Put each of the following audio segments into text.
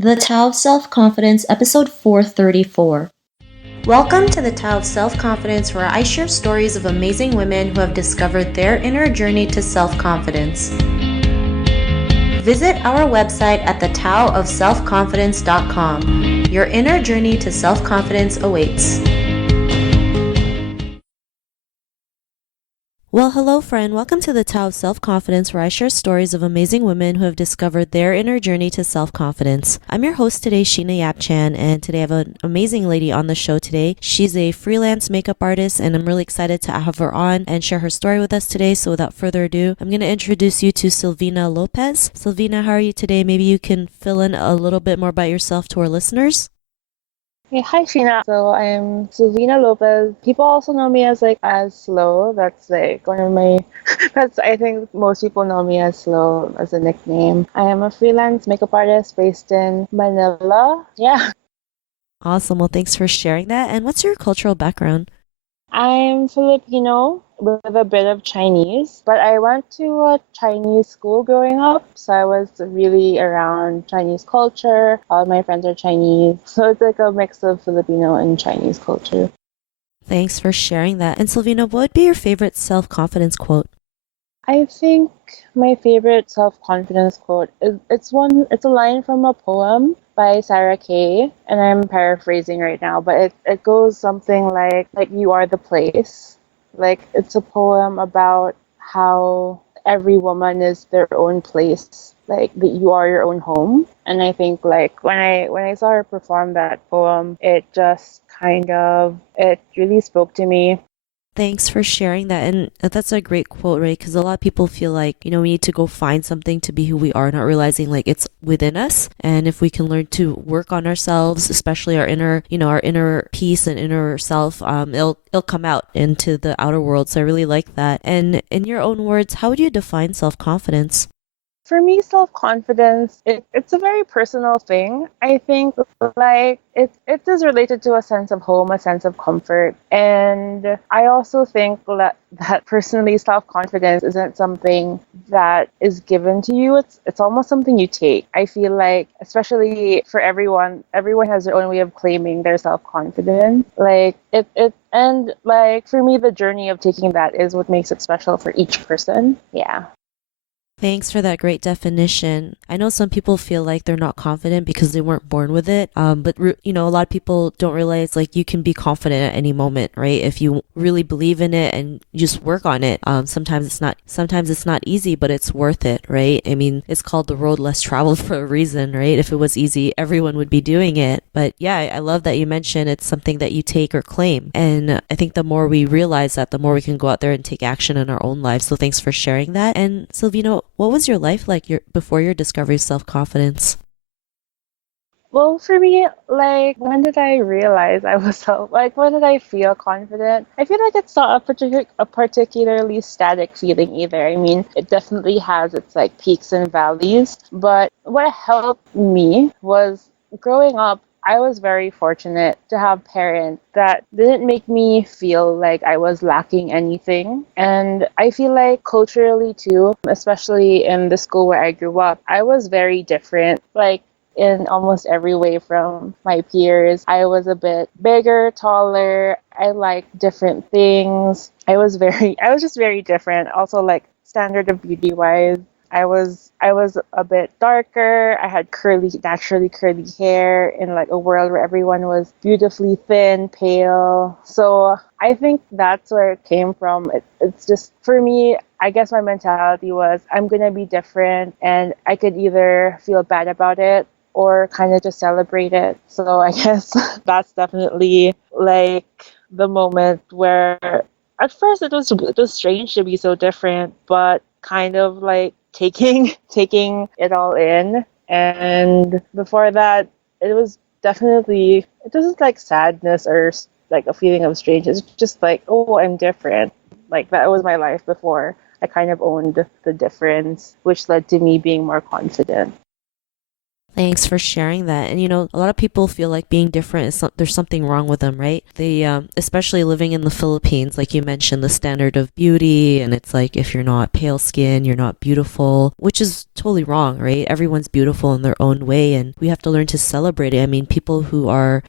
The Tao of Self-Confidence, episode 434. Welcome to the Tao of Self-Confidence, where I share stories of amazing women who have discovered their inner journey to self-confidence. Visit our website at thetaoofselfconfidence.com. Your inner journey to self-confidence awaits. Well, hello, friend. Welcome to the Tao of Self-Confidence, where I share stories of amazing women who have discovered their inner journey to self-confidence. I'm your host today, Sheena Yap-Chan, and today I have an amazing lady on the show today. She's a freelance makeup artist, and I'm really excited to have her on and share her story with us today. So without further ado, I'm going to introduce you to Sylvina Lopez. Sylvina, how are you today? Maybe you can fill in a little bit more about yourself to our listeners. Hey, hi Sheena. So I'm Sylvina Lopez. People also know me as Slow. That's like one of my that's I think most people know me as Slow as a nickname. I am a freelance makeup artist based in Manila. Yeah. Awesome. Well, thanks for sharing that. And what's your cultural background? I'm Filipino with a bit of Chinese, but I went to a Chinese school growing up, so I was really around Chinese culture. All my friends are Chinese, so it's like a mix of Filipino and Chinese culture. Thanks for sharing that. And Sylvina, what would be your favorite self-confidence quote? I think my favorite self-confidence quote is it's a line from a poem by Sarah Kay, and I'm paraphrasing right now, but it goes something like you are the place. Like it's a poem about how every woman is their own place, like that you are your own home. And I think like when I saw her perform that poem, it really spoke to me. Thanks for sharing that. And that's a great quote, right? Because a lot of people feel like, we need to go find something to be who we are, not realizing like it's within us. And if we can learn to work on ourselves, especially our inner peace and inner self, it'll come out into the outer world. So I really like that. And in your own words, how would you define self-confidence? For me, self-confidence, it's a very personal thing. I think like it is related to a sense of home, a sense of comfort. And I also think that personally self-confidence isn't something that is given to you. It's almost something you take. I feel like especially for everyone has their own way of claiming their self-confidence. Like it and like for me the journey of taking that is what makes it special for each person. Yeah. Thanks for that great definition. I know some people feel like they're not confident because they weren't born with it. But a lot of people don't realize like you can be confident at any moment, right? If you really believe in it and you just work on it. Sometimes it's not easy, but it's worth it, right? I mean, it's called the road less traveled for a reason, right? If it was easy, everyone would be doing it. But yeah, I love that you mentioned it's something that you take or claim. And I think the more we realize that, the more we can go out there and take action in our own lives. So thanks for sharing that. And Silvino, what was your life like before your discovery of self-confidence? Well, for me, like, when did I realize I was when did I feel confident? I feel like it's not a particularly static feeling either. I mean, it definitely has its like peaks and valleys, but what helped me was growing up. I was very fortunate to have parents that didn't make me feel like I was lacking anything. And I feel like culturally too, especially in the school where I grew up, I was very different. Like in almost every way from my peers. I was a bit bigger, taller. I liked different things. I was just very different. Also like standard of beauty wise. I was a bit darker. I had naturally curly hair in like a world where everyone was beautifully thin, pale. So I think that's where it came from. It's just for me, I guess my mentality was I'm gonna be different and I could either feel bad about it or kind of just celebrate it. So I guess that's definitely like the moment where at first it was strange to be so different, but kind of like taking it all in. And before that, it wasn't like sadness or like a feeling of strange. It's just like, oh, I'm different. Like that was my life before I kind of owned the difference, which led to me being more confident. Thanks for sharing that. And a lot of people feel like being different is there's something wrong with them, right? They, especially living in the Philippines, like you mentioned, the standard of beauty, and it's like if you're not pale skin, you're not beautiful, which is totally wrong, right? Everyone's beautiful in their own way, and we have to learn to celebrate it. I mean, people who are,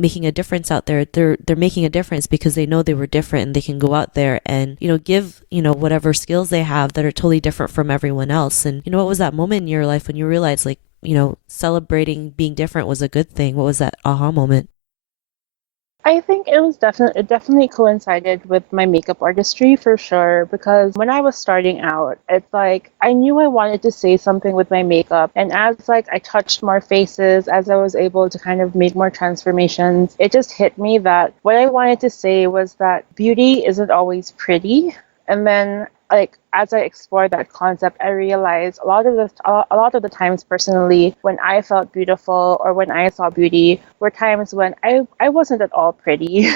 making a difference out there, they're making a difference because they know they were different, and they can go out there and give whatever skills they have that are totally different from everyone else. And what was that moment in your life when you realized, like, celebrating being different was a good thing? What was that aha moment? I think it definitely coincided with my makeup artistry for sure, because when I was starting out, it's like I knew I wanted to say something with my makeup, and as like I touched more faces, as I was able to kind of make more transformations, it just hit me that what I wanted to say was that beauty isn't always pretty. And then, like, as I explored that concept, I realized a lot of the times personally when I felt beautiful or when I saw beauty were times when I wasn't at all pretty.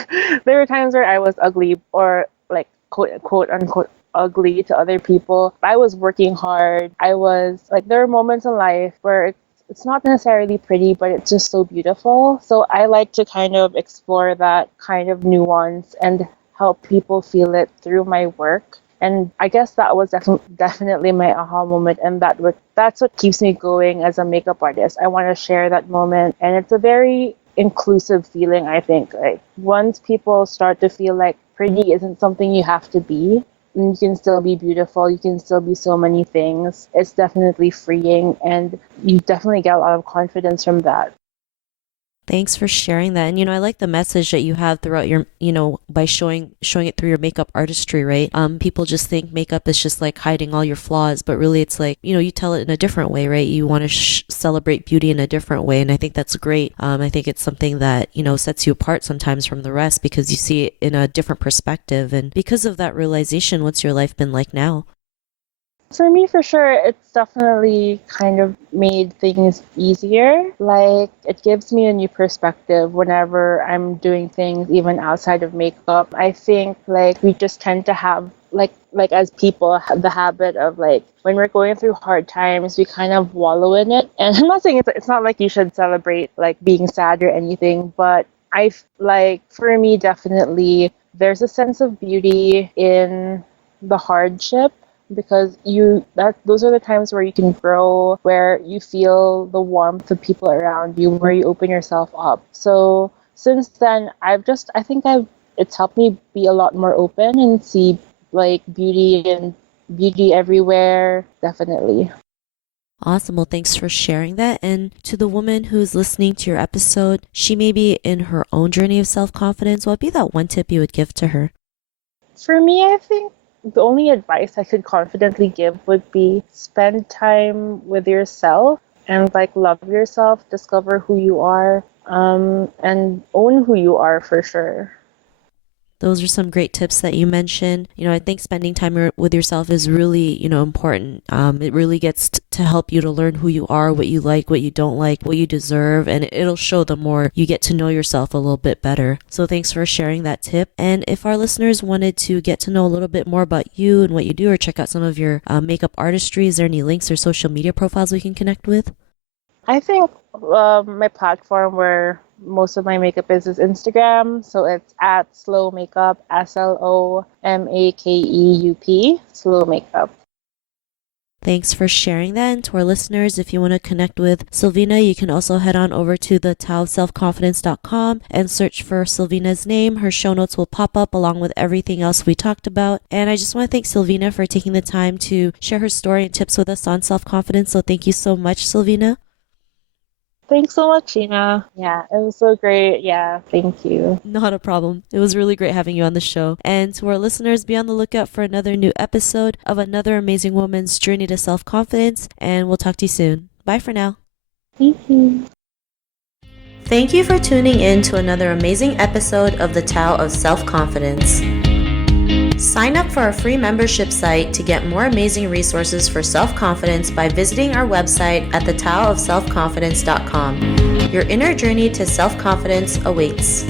There were times where I was ugly, or like quote unquote ugly to other people. I was working hard. I was like, there are moments in life where it's not necessarily pretty, but it's just so beautiful. So I like to kind of explore that kind of nuance and help people feel it through my work. And I guess that was definitely my aha moment, and that's what keeps me going as a makeup artist. I want to share that moment, and it's a very inclusive feeling, I think. Like, once people start to feel like pretty isn't something you have to be, and you can still be beautiful, you can still be so many things, it's definitely freeing, and you definitely get a lot of confidence from that. Thanks for sharing that. And I like the message that you have throughout your, by showing it through your makeup artistry, right? People just think makeup is just like hiding all your flaws, but really it's like, you tell it in a different way, right? You want to celebrate beauty in a different way, and I think that's great. I think it's something that, sets you apart sometimes from the rest because you see it in a different perspective. And because of that realization, what's your life been like now? For me, for sure, it's definitely kind of made things easier. Like, it gives me a new perspective whenever I'm doing things even outside of makeup. I think like we just tend to have like as people have the habit of, like, when we're going through hard times, we kind of wallow in it. And I'm not saying it's not like you should celebrate like being sad or anything, but like, for me, definitely there's a sense of beauty in the hardship, because those are the times where you can grow, where you feel the warmth of people around you, where you open yourself up. So since then, I think it's helped me be a lot more open and see like beauty everywhere, definitely. Awesome. Well, thanks for sharing that. And to the woman who's listening to your episode, she may be in her own journey of self-confidence. What would be that one tip you would give to her? For me, I think the only advice I could confidently give would be spend time with yourself and like love yourself, discover who you are, and own who you are for sure. Those are some great tips that you mentioned. I think spending time with yourself is really, important. It really gets to help you to learn who you are, what you like, what you don't like, what you deserve, and it'll show the more you get to know yourself a little bit better. So thanks for sharing that tip. And if our listeners wanted to get to know a little bit more about you and what you do, or check out some of your makeup artistry, is there any links or social media profiles we can connect with? I think my platform where most of my makeup is Instagram. So it's at Slow Makeup, SLOMAKEUP, Slow Makeup. Thanks for sharing that. And to our listeners, if you want to connect with Sylvina, you can also head on over to the taoofselfconfidence.com and search for Sylvina's name. Her show notes will pop up along with everything else we talked about. And I just want to thank Sylvina for taking the time to share her story and tips with us on self-confidence. So thank you so much, Sylvina. Thanks so much, Sheena. Yeah, it was so great. Yeah, thank you. Not a problem. It was really great having you on the show. And to our listeners, be on the lookout for another new episode of another amazing woman's journey to self-confidence. And we'll talk to you soon. Bye for now. Thank you. Thank you for tuning in to another amazing episode of the Tao of Self-Confidence. Sign up for our free membership site to get more amazing resources for self-confidence by visiting our website at thetaoofselfconfidence.com. Your inner journey to self-confidence awaits.